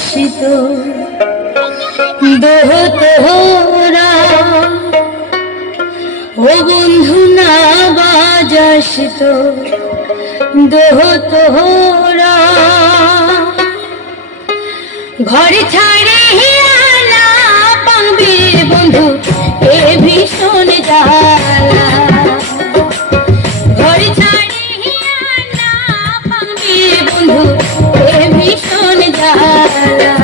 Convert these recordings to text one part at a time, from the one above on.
বাজাসিত দোহ তোহরা ও বন্ধু না বাজাসিত দোহ তোহরা ঘর ছাড়ে হিয়ালা পাবে বন্ধু এ ভীষণ জ্বালা ঘর ছাড়ে হিয়ালা পাবে বন্ধু এ ভীষণ জ্বালা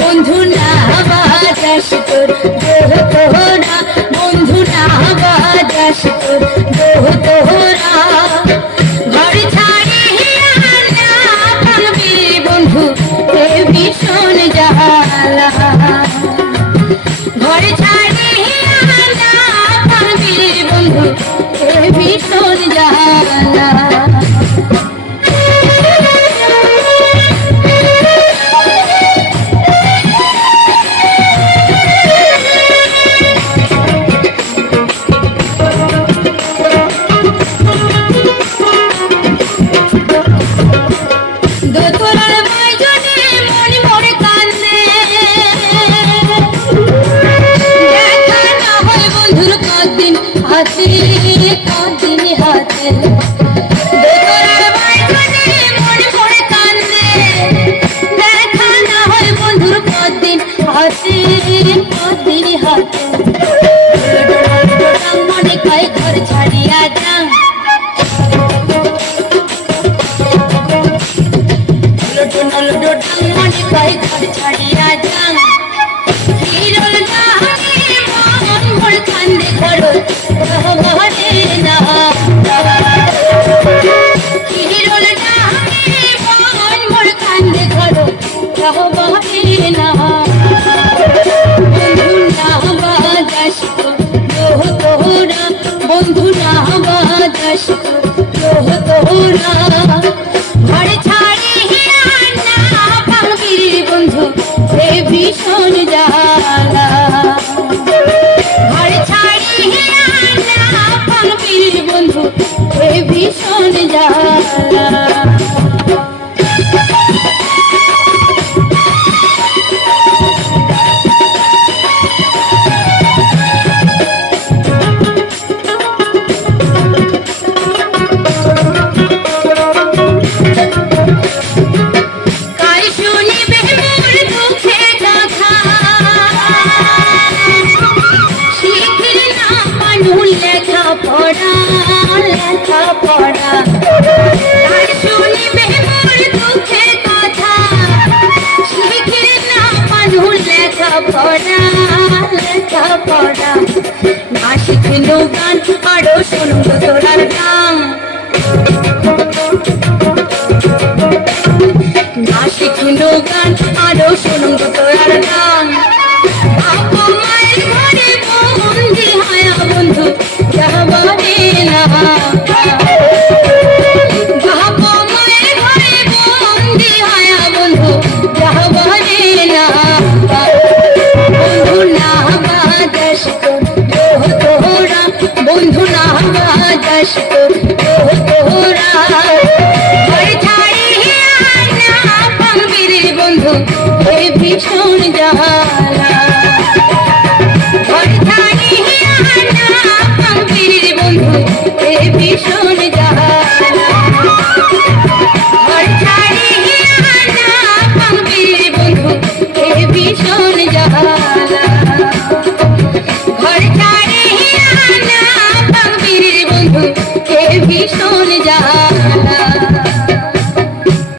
বন্ধু না বাজাস তোর দোহ তোহরা বন্ধু না বাজাস তোর দোহ তোহরা ঘর ছাড়ে হিয়ালা পাবে বন্ধু এ ভীষণ জ্বালা ঘর ছাড়ে হিয়ালা পাবে বন্ধু এ ভীষণ জ্বালা কদিন হাতে দোতলার বাইজনে মন পড়ে কান্দে দেখা না হয় বন্ধুর কদিন হাতে মনে কয় ঘর ছাড়িয়া যান মনে কয় ঘর ছাড়িয়া যান হিরোল গানে মন ভর কান্দে ঘর বহরে না হিরোল গানে মন ভর কান্দে ঘর বহরে না বন্ধু না বাজাস দোহ তোহরা বন্ধু না বাজাস দোহ তোহরা ঘর ছাড়ে হিয়ালা পাবি বন্ধু এ ভীষণ জ্বালা ঘর ছাড়ে হিয়ালা পাবি বন্ধু এ ভীষণ জ্বালা লেখাপড়া আর শুনিবে মোর দুঃখের কথা শিখে না মানুষ লেখাপড়া না শিখলো গান আরো শুনবো তোরার গান না শিখলো গান আরো শুনবো তোরার গান বাবা মায়ের ঘরে বন্দি হায়া বন্ধু যাবারে না বাবা মায়ের ঘরে বন্দি হায়া বন্ধু যাবারে না বন্ধু না বাজাস দোহ তোহরা বন্ধু না বাজাস দোহ তোহরা ঘর ছাড়ে হিয়ালা পাবি বন্ধু এ ভীষণ জ্বালা ঘর ছাড়ে হিয়ালা পাবি বন্ধু এ ভীষণ